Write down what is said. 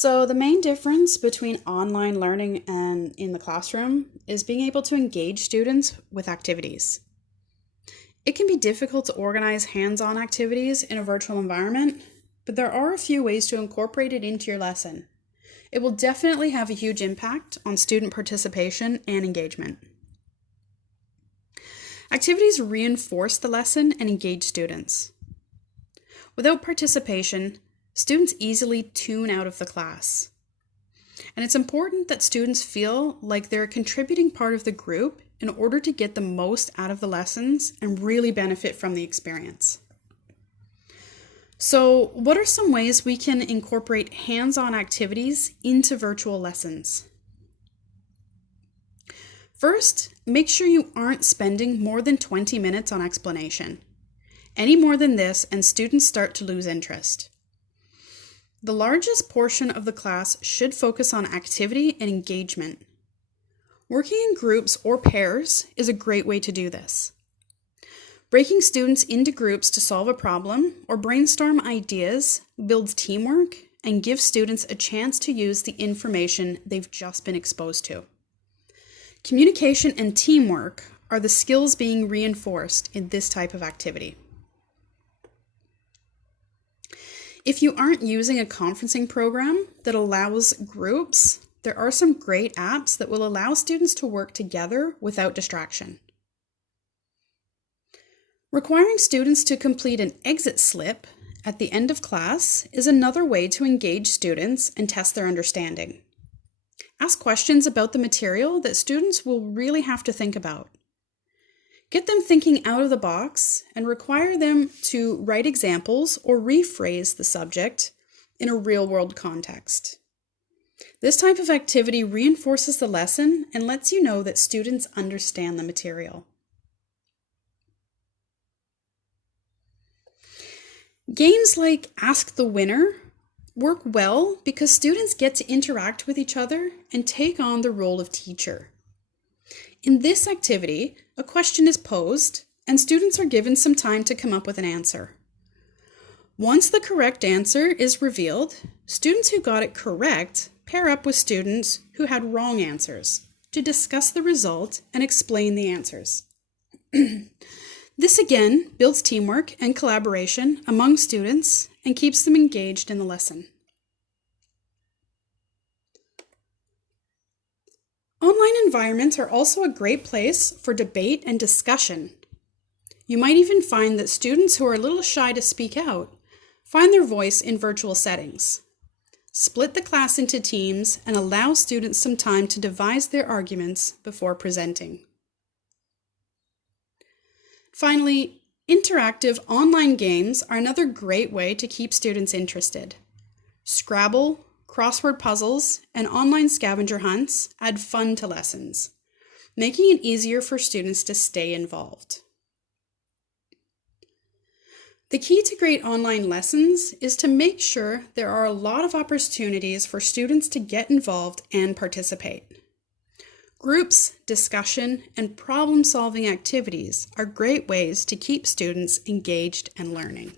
So, the main difference between online learning and in the classroom is being able to engage students with activities. It can be difficult to organize hands on activities in a virtual environment, but there are a few ways to incorporate it into your lesson. It will definitely have a huge impact on student participation and engagement. Activities reinforce the lesson and engage students. Without participation, students easily tune out of the class. And it's important that students feel like they're a contributing part of the group in order to get the most out of the lessons and really benefit from the experience. So, what are some ways we can incorporate hands-on activities into virtual lessons? First, make sure you aren't spending more than 20 minutes on explanation. Any more than this, and students start to lose interest. The largest portion of the class should focus on activity and engagement. Working in groups or pairs is a great way to do this. Breaking students into groups to solve a problem or brainstorm ideas builds teamwork and gives students a chance to use the information they've just been exposed to. Communication and teamwork are the skills being reinforced in this type of activity. If you aren't using a conferencing program that allows groups, there are some great apps that will allow students to work together without distraction. Requiring students to complete an exit slip at the end of class is another way to engage students and test their understanding. Ask questions about the material that students will really have to think about. Get them thinking out of the box and require them to write examples or rephrase the subject in a real-world context. This type of activity reinforces the lesson and lets you know that students understand the material. Games like Ask the Winner work well because students get to interact with each other and take on the role of teacher. In this activity, a question is posed and students are given some time to come up with an answer. Once the correct answer is revealed, students who got it correct pair up with students who had wrong answers to discuss the result and explain the answers. This again builds teamwork and collaboration among students and keeps them engaged in the lesson. Online environments are also a great place for debate and discussion. You might even find that students who are a little shy to speak out find their voice in virtual settings. Split the class into teams and allow students some time to devise their arguments before presenting. Finally, interactive online games are another great way to keep students interested. Scrabble, crossword puzzles, and online scavenger hunts add fun to lessons, making it easier for students to stay involved. The key to great online lessons is to make sure there are a lot of opportunities for students to get involved and participate. Groups, discussion, and problem-solving activities are great ways to keep students engaged and learning.